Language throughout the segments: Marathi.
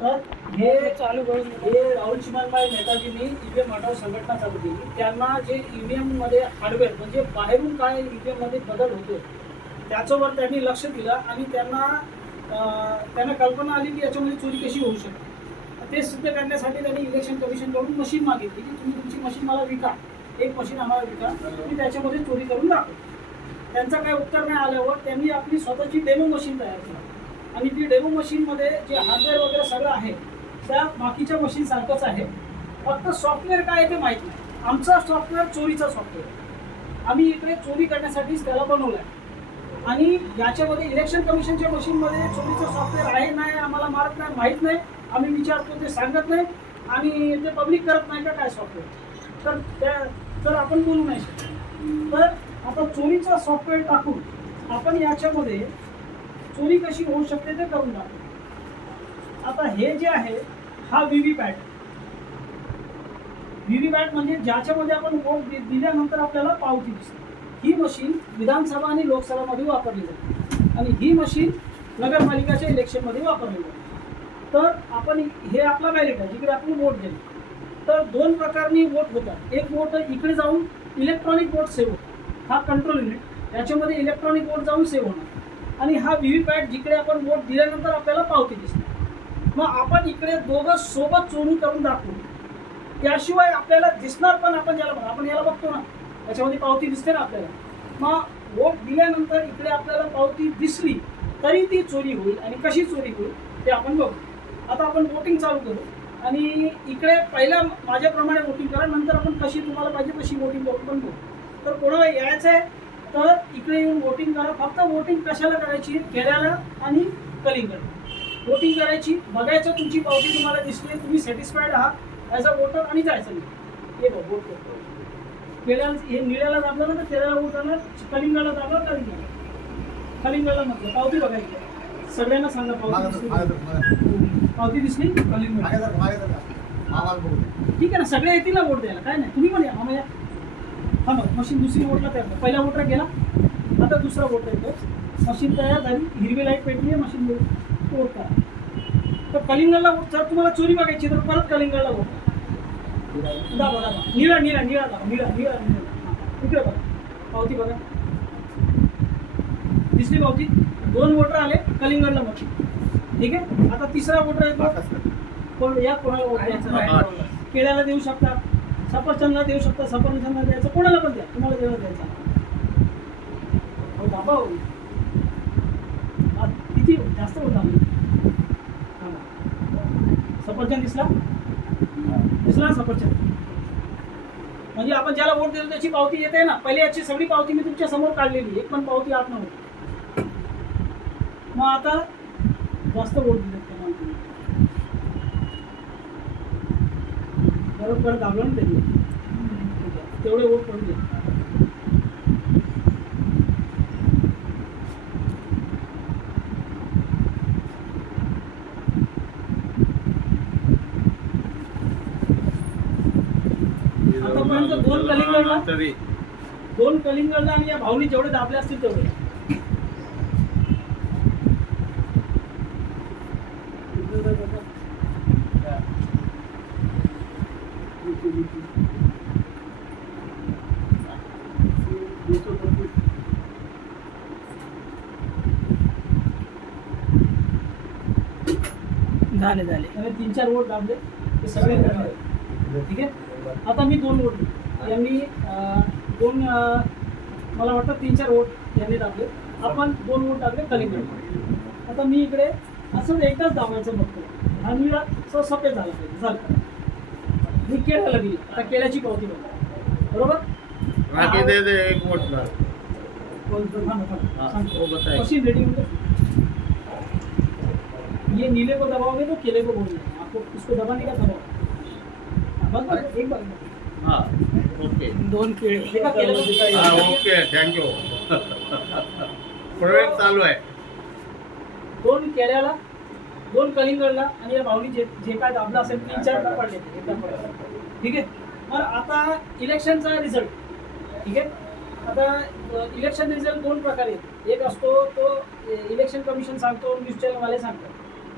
तर हे चालू करून हे राहुल चिमनभाई नेताजींनी ईव्हीएम हटाव संघटना चालू केली. त्यांना जे ईव्हीएम मध्ये हार्डवेअर म्हणजे बाहेरून काय ईव्हीएम मध्ये बदल होतो त्याच्यावर त्यांनी लक्ष दिलं आणि त्यांना कल्पना आली की याच्यामध्ये चोरी कशी होऊ शकते. ते सिद्ध करण्यासाठी त्यांनी इलेक्शन कमिशनकडून मशीन मागितली की तुम्ही तुमची मशीन मला विका, एक मशीन आम्हाला विका, तुम्ही त्याच्यामध्ये चोरी करून दाखवा. त्यांचं काय उत्तर नाही आल्यावर त्यांनी आपली स्वतःची डेमो मशीन तयार केली आणि ती डेमो मशीनमध्ये जे हार्डवेअर वगैरे सगळं आहे त्या बाकीच्या मशीन सारखंच आहे, फक्त सॉफ्टवेअर काय आहे ते माहीत नाही. आमचा सॉफ्टवेअर चोरीचा सॉफ्टवेअर, आम्ही इकडे चोरी करण्यासाठीच त्याला बनवलं आहे. आणि याच्यामध्ये इलेक्शन कमिशनच्या मशीनमध्ये चोरीचं सॉफ्टवेअर आहे नाही आम्हाला माहीत नाही. आम्ही विचारतो ते सांगत नाही आणि ते पब्लिक करत नाही का काय सॉफ्टवेअर, तर आपण बोलू नाही शकतो. तर आता चोरीचा सॉफ्टवेअर टाकून आपण याच्यामध्ये चोरी कशी होऊ शकते ते करून टाकू. आता हे जे आहे हा व्हीव्हीपॅट म्हणजे ज्याच्यामध्ये आपण वोट दिल्यानंतर आपल्याला पावती दिसते. ही मशीन विधानसभा आणि लोकसभामध्ये वापरली जाते आणि ही मशीन नगरपालिकाच्या इलेक्शनमध्ये वापरली जाते. तर आपण हे आपला बॅलेट आहे जिकडे आपण वोट दिले. तर दोन प्रकारनी वोट होतात. एक वोट इकडे जाऊन इलेक्ट्रॉनिक वोट सेव्ह होतो, हा कंट्रोल युनिट, याच्यामध्ये इलेक्ट्रॉनिक वोट जाऊन सेव्ह होणार. आणि हा व्हीव्हीपॅट जिकडे आपण वोट दिल्यानंतर आपल्याला पावती दिसते. मग आपण इकडे दोघं सोबत चोरी करून दाखवू, त्याशिवाय आपल्याला दिसणार पण आपण याला बघतो ना, त्याच्यामध्ये पावती दिसते ना आपल्याला. मग वोट दिल्यानंतर इकडे आपल्याला पावती दिसली तरी ती चोरी होईल आणि कशी चोरी होईल ते आपण बघू. आता आपण वोटिंग चालू करू आणि इकडे पहिला माझ्याप्रमाणे वोटिंग करा, नंतर आपण कशी तुम्हाला पाहिजे तशी वोटिंग करून पण बघू. तर कोणाला यायचं आहे तर इकडे येऊन वोटिंग करा. फक्त वोटिंग कशाला करायची, खेड्याला आणि कलिंगड वोटिंग करायची. बघायचं तुमची पावती तुम्हाला दिसली, तुम्ही सॅटिस्फाईड आहात ॲज अ वोटर आणि जायचं नाही. हे बघ वोट करतो. खेड्याला हे निळ्याला दाबलं ना तर खेड्याला वोट जाणार, कलिंगडला दाबलं कलिंगडला म्हटलं पावती बघायची. सगळ्यांना सांगा पावती दिसली कलिंगड. ठीक आहे ना, सगळे येतील ना वोट द्यायला, काय नाही. तुम्ही पण या मामा या. हा मग मशीन दुसरी वोटला तयार, पहिला वोटर गेला, आता दुसरा वोटर येतो. मशीन तयार झाली, हिरवी लाईट पेटली आहे, मशीन वोट करा. तर कलिंगडला वोट, जर तुम्हाला चोरी बघायची तर परत कलिंगडला वोट दाबा दाबा, निळा निळा निळा दाबा, निळा निळा निळा. इकडे बघा पावती बघा, दिसली पावती. 2 वोटर आले कलिंगडला मग. ठीक आहे, आता तिसरा वोटर येतो. कोण या, कोणाला वोट द्यायचा, केळ्याला देऊ शकता, सफरचंदला देऊ शकता, सफरचंदला द्यायचं, कोणाला पण द्या, तुम्हाला जेव्हा द्यायचा. हो बाबा, हो किती जास्त होता. सफरचंद दिसला सफरचंद. म्हणजे आपण ज्याला वोट देतो त्याची पावती येते ना. पहिले याची सगळी पावती मी तुमच्या समोर काढलेली, एक पण पावती आत नव्हती. मग आता जास्त वोट दिले बरोबर दाबलं ना त्यांनी, तेवढे वोट पडून दे. आतापर्यंत 2 कलिंगडला आणि या भाऊनी जेवढे दाबले असतील तेवढे. झाले 3-4 वोट दाबले ते सगळे. ठीक आहे, आता मी 2 वोट यांनी 2 मला वाटतं 3-4 वोट यांनी दाबले. आपण 2 वोट टाकले कलिंगड. आता मी इकडे असं एकदाच दाबायचं बघतो. हा निळा सफेद झाला पाहिजे, झालं. मी केळ्याला दिली, आता केळ्याची पावती बघा, बरोबर. मशीन रेडी होते. ये नीले को दबाओगे तो केले को बोलना है आपको, इसको दबाने का दबाओ. बस एक बार. हाँ ओके, 2 केळे. Okay thank you. प्रोजेक्ट चालू आहे. 2 केळ्याला, 2 कलिंगडला आणि या भावनी जे काय दाबला असेल 3-4 पडले एकदम. ठीक आहे, मग आता इलेक्शनचा रिझल्ट. ठीक आहे, आता इलेक्शन रिझल्ट 2 प्रकारे. एक असतो तो इलेक्शन कमिशन सांगतो, न्यूज चॅनलवाले सांगतात.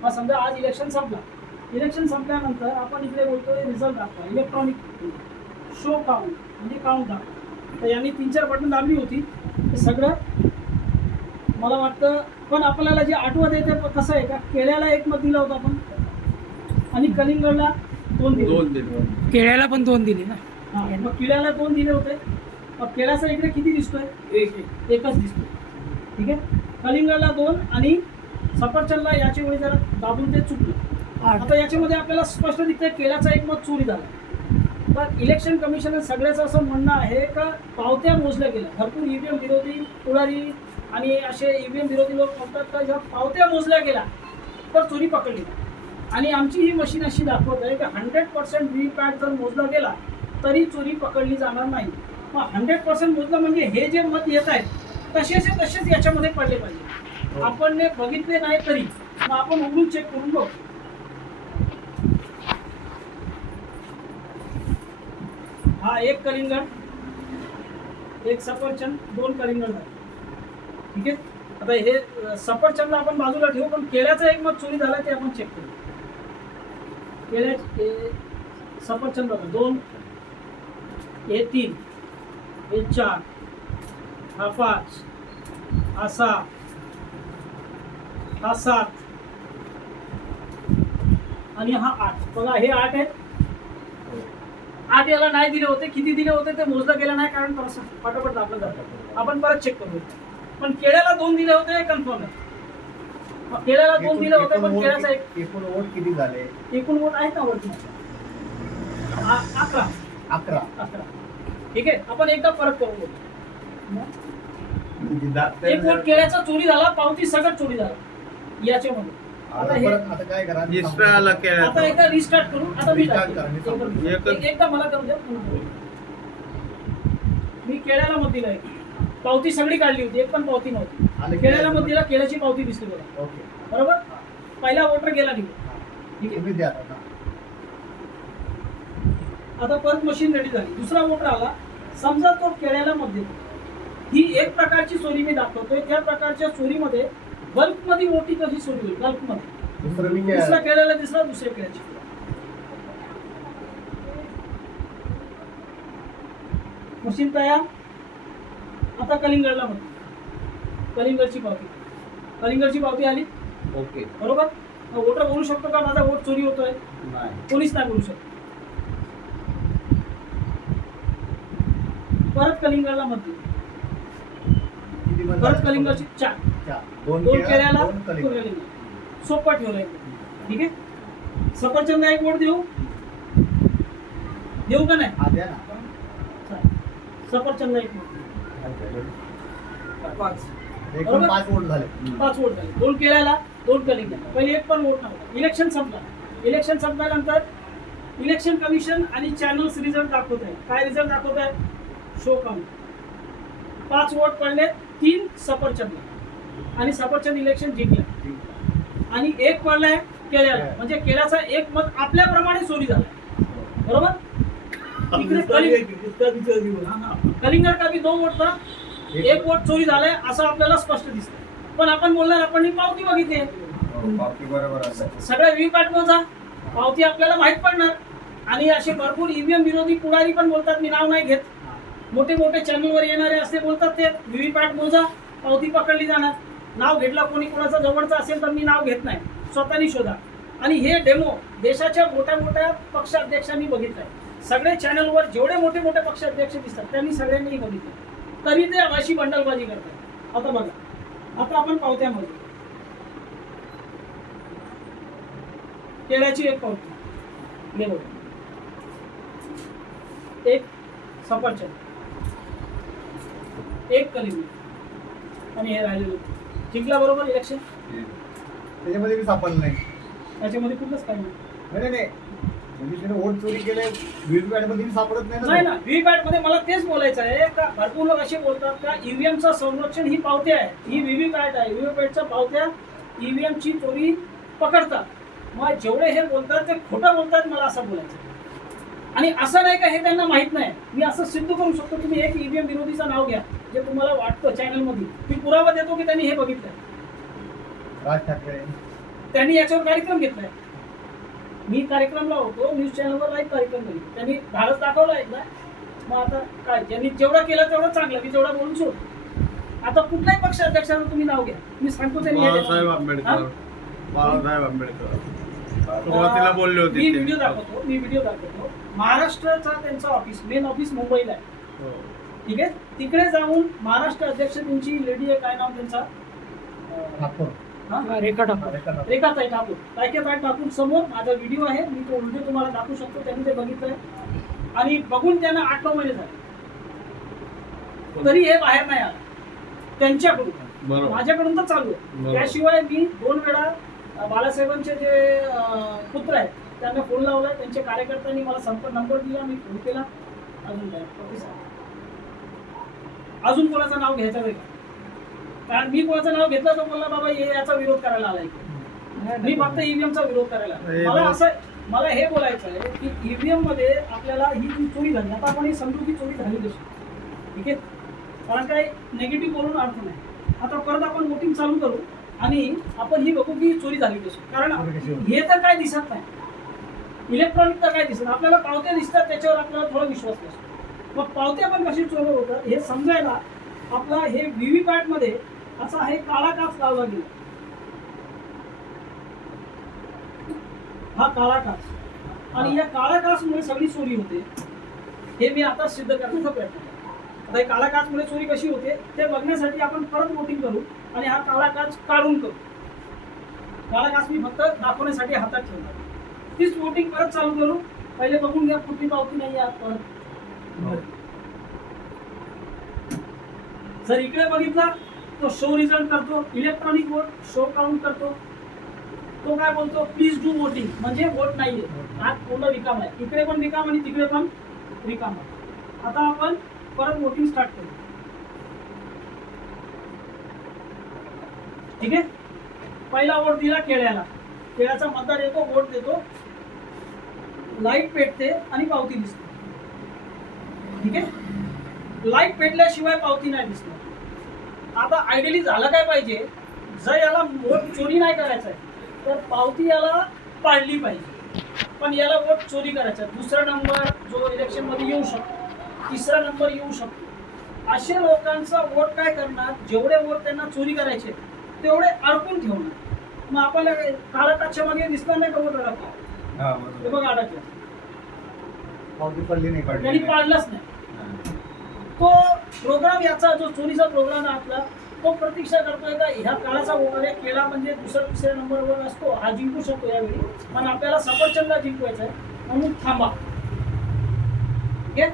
मग समजा आज इलेक्शन संपला, इलेक्शन संपल्यानंतर आपण इकडे बोलतोय रिझल्ट दाखवा, इलेक्ट्रॉनिक शो काउंट म्हणजे काउंट दाखवा. तर यांनी 3-4 बटन दाबली होती, ते सगळं मला वाटतं. पण आपल्याला जे आठवत आहे ते कसं आहे का, केळ्याला 1 मत दिलं होतं आपण आणि कलिंगडला 2 दिले. 2 दिले. केळ्याला पण 2 दिली ना. हा, मग केळ्याला 2 दिले होते. मग केळ्याचा इकडे किती दिसतोय? एकच दिसतोय. ठीक आहे. कलिंगडला 2 आणि सफरचंदला याच्या वेळी जरा दाबून ते चुकलं. 8. आता याच्यामध्ये आपल्याला स्पष्ट दिसतंय केळ्याचा 1 मत चोरी झाला. तर इलेक्शन कमिशन सगळ्याचं असं म्हणणं आहे का पावत्या मोजल्या गेल्या. भरपूर ईव्हीएम विरोधी पुढारी आणि असे ईव्हीएम विरोधी लोक म्हणतात का जेव्हा पावत्या मोजल्या गेल्या तर चोरी पकडली. आणि आमची ही मशीन अशी दाखवत आहे की 100% व्हीव्हीपॅट जर मोजला गेला तरी चोरी पकडली जाणार नाही. मग 100% मोजलं म्हणजे हे जे मत येत आहेत तसेच याच्यामध्ये पडले पाहिजे. आपण ने बघितले नाही तरी मग आपण उघडून चेक करून बघू. हा 1 कलिंगड, 1 सफरचंद, 2 कलिंगड झाले. ठीक आहे. आता हे सफरचंद आपण बाजूला ठेवू, पण केळ्याचा 1 मत चोरी झाला ते आपण चेक करू. केळ्या सफरचंद बघा 2, हे 3, हे 4, हा 5, हा 6, हा 7 आणि हा 8. बघा हे 8 आहे. 8 याला नाही दिले होते. किती दिले होते ते मोजलं गेलं नाही, कारण फटाफट दाखवलं जातं. आपण परत चेक करू. पण केळ्याला 2 दिले होते हे कन्फर्म आहे. मग केळ्याला 2 दिले होते पण केळ्याचा एकूण वोट किती झाले? एकूण वोट आहेत ना वरती 11. ठीक आहे. आपण एकदा परत करू. एक वोट केळ्याचा चोरी झाला, पावती सगळं चोरी झाला याच्यामध्ये. आता काय करा? दुसऱ्याला आता केळ्याचं. एकदा रिस्टार्ट करू. आता मी Restart करा, मी सांगतो. एकदा मला करू द्या. मी केळ्याला मत दिलंय. पावती सगळी काढली होती, एक पण पावती नव्हती. केळ्याला मत दिला, केळ्याची पावती दिसली बघा. ओके. बरोबर. पहिला वोटर गेला निघून. ठीक आहे. तुम्ही द्या आता. आता परत मशीन रेडी झाली. दुसरा वोटर आला. समजा तो केळ्याला मत देतो. ही एक प्रकारची चोरी मी दाखवतोय. त्या प्रकारच्या चोरीमध्ये बल्कमध्ये मोठी कशी चोरी होईल. बल्कमध्ये दुसरं मी दुसरा केळ्याला दिसला, दुसऱ्या केळ्याची. मशीन तयार. आता कलिंगडला मत. कलिंगडची पावती आली. ओके. बरोबर. वोटर बोलू शकतो का माझा वोट चोरी होतोय? नाही. कोणीच नाही बोलू शकतो. परत कलिंगडला मत दिली. किती मत परत झाले? कलिंगडची 4. 2 2 केळ्याला, 2 2 कलिंगड. कलिंगड. सोपं ठेवलंय. ठीक आहे. सफरचंद 1 वोट देऊ का नाही? हा द्या ना. सफरचंद 1 वोट. 5. एकूण बरोबर. 5 वोट झाले. 5 वोट झाले. 2 केळ्याला, 2 कलिंगड. पहिले एक पण वोट नव्हता. इलेक्शन संपला. इलेक्शन संपल्यानंतर इलेक्शन कमिशन आणि चॅनल्स रिझल्ट दाखवत आहे. काय रिझल्ट दाखवत आहे? Show count. 5 वोट पडले, 3 सफरचंद आणि सफरचंद इलेक्शन जिंकलं. आणि 1 पडलाय केळ्याला, म्हणजे केळ्याचा 1 मत आपल्याप्रमाणे चोरी झाला. बरोबर. इकडे कलिंगड का भी 2 वोट था, 1 वोट चोरी झालाय असं आपल्याला स्पष्ट दिसतं. पण आपण बोलणार आपण ही पावती बघितली. पावती बरोबर आहे. सगळ्या व्हीव्हीपॅट मोजा, पावती आपल्याला माहित पडणार. आणि असे भरपूर ईव्हीएम विरोधी पुढारी पण बोलतात, मी नाव नाही घेत. मोठे मोठे चॅनलवर येणारे असे बोलतात ते व्हीव्हीपॅट मोजा, पावती पकडली जाणार. नाव घेतला कोणी कोणाचा जवळचा असेल तर मी नाव घेत नाही, स्वतःनी शोधा. आणि हे डेमो देशाच्या मोठ्या मोठ्या पक्षाध्यक्षांनी बघितलंय. सगळे चॅनलवर जेवढे मोठे मोठे पक्षाध्यक्ष दिसतात त्यांनी सगळ्यांनी बघितलं, तरी ते अशी बंडलबाजी करतात. आता बघा, आता आपण पावत्या मोजू. केळ्याची 1 पावती, हे बघा. 1 सफरचंद, 1 कलिंगड आणि हे राहिलेलं. जिंकला बरोबर इलेक्शन. त्याच्यामध्ये मी सापडलं नाही. त्याच्यामध्ये कुठलंच काही नाही. नाही म्हणजे वोट चोरी केले व्हीव्हीपॅट मध्ये सापडत नाही नाही ना. व्हीव्हीपॅट मध्ये मला तेच बोलायचं आहे का भरपूर लोक असे बोलतात का ईव्हीएमचं संरक्षण ही पावत्या आहे, ही व्हीव्हीपॅट आहे. व्हीव्हीपॅटच्या पावत्या ईव्हीएमची चोरी पकडतात. मग जेवढे हे बोलतात ते खोटं बोलतात, मला असं बोलायचं. आणि असं नाही का हे त्यांना माहित नाही. मी असं सिद्ध करू शकतो. तुम्ही एक ईव्हीएम विरोधीचं नाव घ्या जे तुम्हाला वाटतं चॅनलमध्ये, मी पुरावा देतो की त्यांनी हे बघितलं. राज ठाकरे. त्यांनी याच्यावर कार्यक्रम घेतलाय. मी कार्यक्रमला होतो, न्यूज चॅनलवर लाईव्ह कार्यक्रम केला, त्यांनी धाडस दाखवला एकदा. मग आता काय, ज्यांनी जेवढं केलं तेवढं चांगलं, मी जेवढा बोलून सोडतो. आता कुठल्याही पक्ष अध्यक्षाचं तुम्ही नाव घ्या, मी सांगतो त्यांनी हे बाळासाहेब केलं. आंबेडकर. बाळासाहेब आंबेडकर सुरुवातीला बोलले होते मी ते. व्हिडिओ दाखवतो. महाराष्ट्राचा त्यांचा ऑफिस, मेन ऑफिस मुंबईला आहे. हो. ठीक आहे, तिकडे जाऊन महाराष्ट्र अध्यक्ष त्यांची लेडी आहे, काय नाव त्यांचा, ठाकूर. रेखा ठाकूर. रेखा ठाकूर. रेखाताई ठाकूर, ताई ठाकूर समोर माझा व्हिडिओ आहे, मी तो व्हिडिओ तुम्हाला दाखवू शकतो. त्यांनी ते बघितलंय आणि बघून त्यांना 8-9 महिने झाले, तरी हे बाहेर नाही आलं त्यांच्याकडून. बरोबर. माझ्याकडून तर चालू आहे. बरोबर. त्याशिवाय मी 2 वेळा बाळासाहेबांचे जे पुत्र आहेत त्यांना फोन लावला, त्यांच्या कार्यकर्त्यांनी मला संपर्क नंबर दिला, मी फोन केला. अजून काय प्रतिसाद, अजून कोणाचं नाव घ्यायचं नाही, कारण मी कोणाचं नाव घेतलं तर बोलला बाबा हे याचा विरोध करायला आलाय. मी फक्त ईव्हीएमचा विरोध करायला आला. मला हे बोलायचं आहे की ईव्हीएम मध्ये आपल्याला ही जी चोरी झाली, आता आपण हे समजू की चोरी झाली कशी. ठीक आहे, कारण काय निगेटिव्ह बोलून अर्थ नाही. आता परत आपण वोटिंग चालू करू आणि आपण ही बघू की चोरी झाली कशी. कारण हे तर काय दिसत नाही, इलेक्ट्रॉनिक तर काय दिसत, आपल्याला पावत्या दिसतात, त्याच्यावर आपल्याला थोडा विश्वास नसतो. मग पावत्या पण कशी चोरी होतात हे समजायला आपला हे व्हीव्हीपॅट मध्ये असा हे काळा काच लावला गेला. हा काळा काच, आणि या काळा काचमुळे सगळी चोरी होते, हे मी आता सिद्ध करण्याचा प्रयत्न करतो. आता हे काळा काचमुळे चोरी कशी होते ते बघण्यासाठी आपण परत वोटिंग करू आणि हा काळा काच काढून करू. काळा काच मी फक्त दाखवण्यासाठी हातात ठेवतो. तीच वोटिंग परत चालू करू. पहिले बघून घ्या कुठली पावती नाही आहे परत. जर इकडे बघितला तो शो रिझल्ट करतो, इलेक्ट्रॉनिक वोट शो काउंट करतो. तो काय बोलतो, प्लीज डू वोटिंग, म्हणजे वोट नाहीये, हात पूर्ण रिकाम आहे. इकडे पण रिकाम आणि तिकडे पण रिकाम आहे. आता आपण परत वोटिंग स्टार्ट करू. ठीक आहे, पहिला वोट दिला केळ्याला, केळ्याचा मतदार येतो, वोट देतो, लाईट पेटते आणि पावती दिसते. ठीक आहे, लाईट पेटल्याशिवाय पावती नाही दिसणार. आता आयडियली झालं काय पाहिजे, जर याला वोट चोरी नाही करायचं आहे तर पावती याला पाडली पाहिजे, पण याला वोट चोरी करायचा आहे. दुसरा नंबर जो इलेक्शन मध्ये येऊ शकतो, तिसरा नंबर येऊ शकतो, अशा लोकांचा वोट काय करणार, जेवढे वोट त्यांना चोरी करायचे तेवढे अडकून ठेवणार. मग आपल्याला काळा काचच्या मागे दिसणार नाही का वोट अडकला, हे बघा अडकला, पावती पडली नाही, त्यांनी पाडलाच नाही. तो प्रोग्राम, याचा जो चोरीचा प्रोग्राम आहे आपला, तो प्रतीक्षा करतोय का ह्या काळाचा वगैरे केला म्हणजे दुसऱ्या तिसऱ्या नंबरवर असतो, हा जिंकू शकतो यावेळी, पण आपल्याला सफरचंदला जिंकवायचा आहे म्हणून थांबा. ठीक आहे,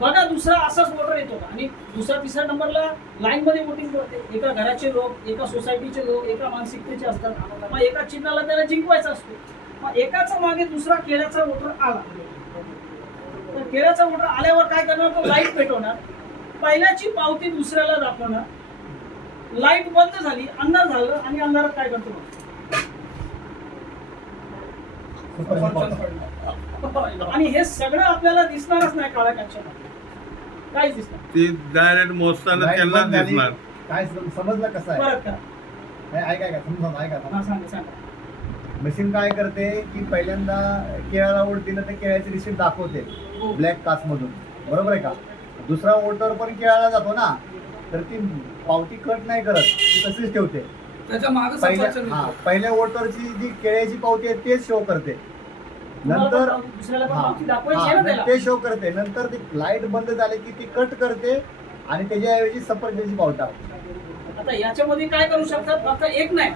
बघा दुसरा असाच वोटर येतो का, आणि दुसऱ्या तिसऱ्या नंबरला लाईन मध्ये वोटिंग करते. एका घराचे लोक, एका सोसायटीचे लोक, एका मानसिकतेचे असतात. मग एका चिन्हाला त्याला जिंकवायचा असतो. मग एकाचा मागे दुसरा केळ्याचा वोटर आला, तर केळ्याचा वोटर आल्यावर काय करणार, तो लाईट पेटवणार, पहिल्याची पावती दुसऱ्याला दाखवणार, लाईट बंद झाली, अंधार झालं, आणि अंधारात काय करतो, आणि हे सगळं आपल्याला दिसणारच नाही काळ्या काचच्या, काहीच दिसणार. ती डायरेक्ट मोजताना त्यांना दिसणार. काय समजलं कसं आहे, परत का, ऐका समजा हा ऐका. सांगा. मशीन काय करते की पहिल्यांदा केळ्याला वोट दिलं तर केळ्याची रिसिप्ट दाखवते ब्लॅक कास्ट मधून, बरोबर आहे का. दुसरा वोटर पण केळ्याला जातो ना, तर ती पावती कट नाही करत, ती तशीच ठेवते. पहिल्या वोटरची जी केळ्याची पावती आहे तेच शो करते, नंतर ते शो करते, नंतर ती लाईट बंद झाली की ती कट करते आणि त्याच्याऐवजी सफरचंदची पावती टाकते. आता याच्यामध्ये काय करू शकतात, फक्त एक नाही,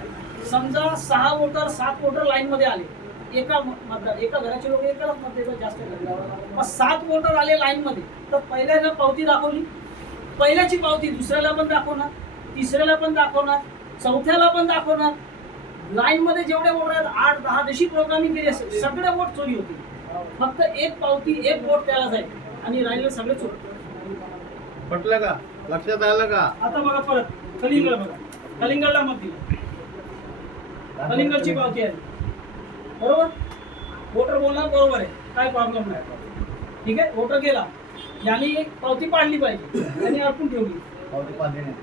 समजा 6 वोटर 7 वोटर लाईन मध्ये आले, एका मतदार, एका घराचे लोक एकालाच मत देतात, जास्त मग 7 वोटर आले लाईन मध्ये, तर पहिल्याला पावती दाखवली, पहिल्याची पावती दुसऱ्याला पण दाखवणार, तिसऱ्याला पण दाखवणार, चौथ्याला पण दाखवणार. लाईन मध्ये जेवढे वोट आहेत 8-10 जशी प्रोग्रामिंग केली असेल सगळे वोट चोरी होतील. फक्त एक पावती, एक वोट त्याला जाईल आणि राहिले सगळे चोरी. पटलं का, लक्षात आलं का. आता बघा परत कलिंगड, बघा कलिंगडला मत दिलं, कलिंगडची पावती आहे, बरोबर, वोटर बोलणार बरोबर आहे, काय प्रॉब्लेम नाही. ठीक आहे, वोटर गेला, यांनी पावती पाडली पाहिजे, त्यांनी अडकून ठेवली, पावती पाडली नाही,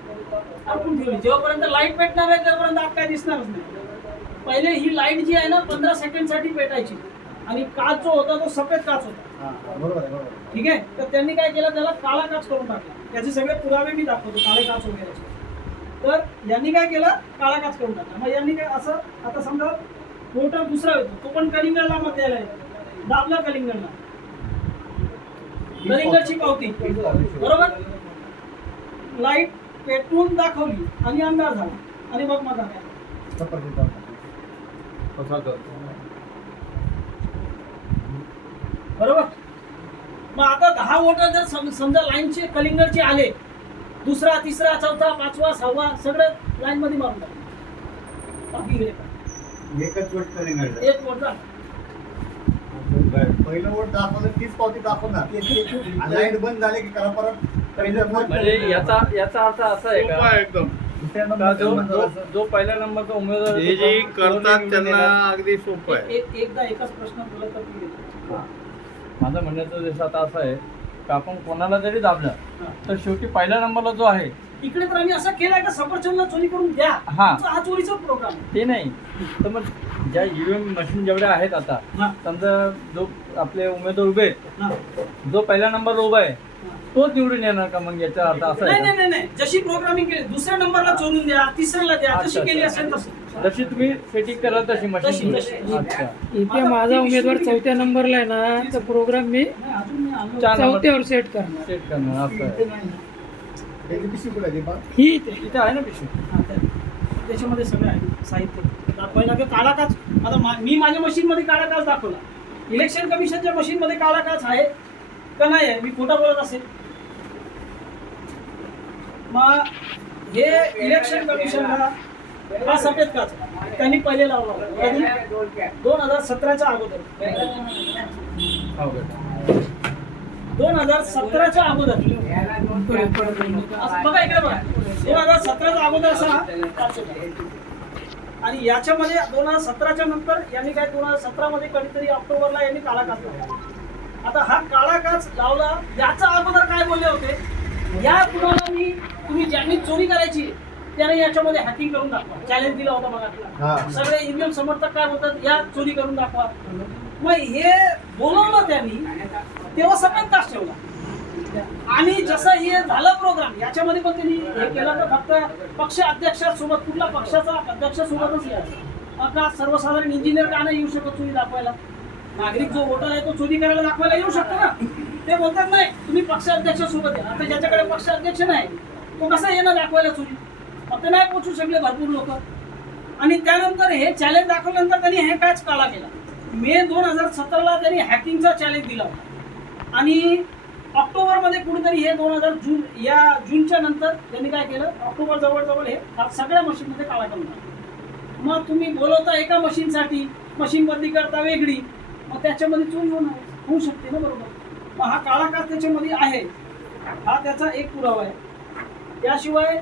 अडकून ठेवली. जेव्हापर्यंत लाईट पेटणार आहे तेव्हापर्यंत आत काय दिसणारच नाही. पहिले ही लाईट जी आहे ना 15 सेकंडसाठी पेटायची आणि काच जो होता तो सफेद काच होता. हा, बरोबर आहे, बरोबर आहे. ठीक आहे. तर त्यांनी काय केलं, त्याला काळा काच करून टाकला. त्याचे सगळे पुरावे मी दाखवतो, काळे काच वगैरे. तर यांनी काय केलं, काळा काच करून टाकला. मग यांनी काय असं, आता समजा मोटर दुसरा येतो, तो पण कलिंगडला मध्ये आलाय, दाबला कलिंगडला, कलिंगडची पावती बरोबर, लाईट पेटवून दाखवली आणि अंधार झाला आणि मग माझा काय बरोबर. मग आता 10 वोटर जर समजा लाईनचे कलिंगडचे आले, दुसरा तिसरा चौथा पाचवा सहावा सगळं लाईन मध्ये मारून टाकलं. बाकी इकडे काय? एकच वोट कलिंगड, एक वोट झाला. पहिलं वोट दाखवलं तीच पावती दाखवणार. लाईट बंद झाली की करा परत पहिलं वोट. म्हणजे याचा अर्थ असा आहे सोपं का, आहे एकदम. दुसऱ्या का नंबरचा जो पहिल्या नंबरचा उमेदवार हे जे करतात त्यांना अगदी सोपं आहे. एकदा एकच प्रश्न बोलत तर मी घेतो. माझं म्हणण्याचा उद्देश आता असा आहे का आपण कोणाला जरी दाबलं हा. तर शेवटी पहिल्या नंबरला जो आहे इकडे तर आम्ही असं केलंय का सफरचंदला चोरी करून द्या, हा. हा चोरीचा प्रोग्राम आहे. ते नाही, तर मग ज्या ईव्हीएम मशीन जेवढ्या आहेत आता, हा. समजा जो आपले उमेदवार उभे आहेत, हा. जो पहिल्या नंबरला उभा आहे तोच निवडून येणार का, मग याचा अर्थ असा नाही आहे नाही नाही नाही, जशी प्रोग्रामिंग केली दुसऱ्या नंबरला चोरून द्या, तिसऱ्याला द्या, जशी अच्छा, केली अच्छा. असेल तसं. का, जशी तुम्ही सेटिंग कराल तशी मशीन. तशी. अच्छा, इथे माझा उमेदवार 4थ्या नंबरला आहे ना, तर प्रोग्राम मी नाही, अजून मी आलो. 4 नंबर 4थ्यावर सेट करणार. सेट करणार असं आहे. त्याची पिशवी कुठे आहे ती बघ. ही इथे इथे आहे ना पिशवी. हा, त्याच्यामध्ये सगळं आहे साहित्य दाखवायला की काळा काच. आता मी माझ्या मशीन मध्ये काळा काच दाखवला, इलेक्शन कमिशनच्या मशीन मध्ये काळा काच आहे का नाही आहे, मी खोटा बोलत असेल. मग हे इलेक्शन कमिशनला हा सफेद काच त्यांनी पहिले लावला होता. कधी 2017च्या अगोदर, 2017च्या अगोदर बघा इकडे बघा, 2017च्या अगोदर असा हा काच होता. आणि याच्यामध्ये 2017च्या नंतर यांनी काय 2017 मध्ये कधीतरी ऑक्टोबरला यांनी काळा काच लावला. आता हा काळा काच लावला, याच्या अगोदर काय बोलले होते, या कुणाला तुम्ही ज्यांनी चोरी करायची त्याने याच्यामध्ये हॅकिंग करून दाखवा, चॅलेंज दिला होता बघा हा. तिला. सगळे ईव्हीएम समर्थक काय बोलतात, या चोरी करून दाखवा. मग हे बोलवलं त्यांनी तेव्हा सगळ्यात काच ठेवला. आणि जसं हे झालं प्रोग्राम, याच्यामध्ये पण त्यांनी हे केलं तर फक्त पक्ष अध्यक्षासोबत, कुठला पक्षाचा अध्यक्षासोबतच यायचं का, सर्वसाधारण इंजिनियर का नाही येऊ शकत चोरी दाखवायला, नागरिक जो वोटर आहे तो चोरी करायला दाखवायला येऊ शकतो ना. ते बोलतात नाही तुम्ही पक्षाध्यक्षासोबत या. आता ज्याच्याकडे पक्षाध्यक्ष नाही तो कसा येणार दाखवायला चोरी, फक्त नाही पोचू शकले भरपूर लोक. आणि त्यानंतर हे चॅलेंज दाखवल्यानंतर त्यांनी हे काच काळा केला. मे 2017ला त्यांनी हॅकिंगचा चॅलेंज दिला होता. आणि ऑक्टोबरमध्ये कुठेतरी हे 2000 जूनच्या नंतर त्यांनी काय केलं, ऑक्टोबर जवळजवळ हे सगळ्या मशीनमध्ये काळा करून टाकला. मग तुम्ही बोलवता एका मशीनसाठी, मशीन बदली करता वेगळी, मग त्याच्यामध्ये चोरी होऊ शकते ना, बरोबर. मग हा काळा काच त्याच्यामध्ये आहे, हा त्याचा एक पुरावा आहे. त्याशिवाय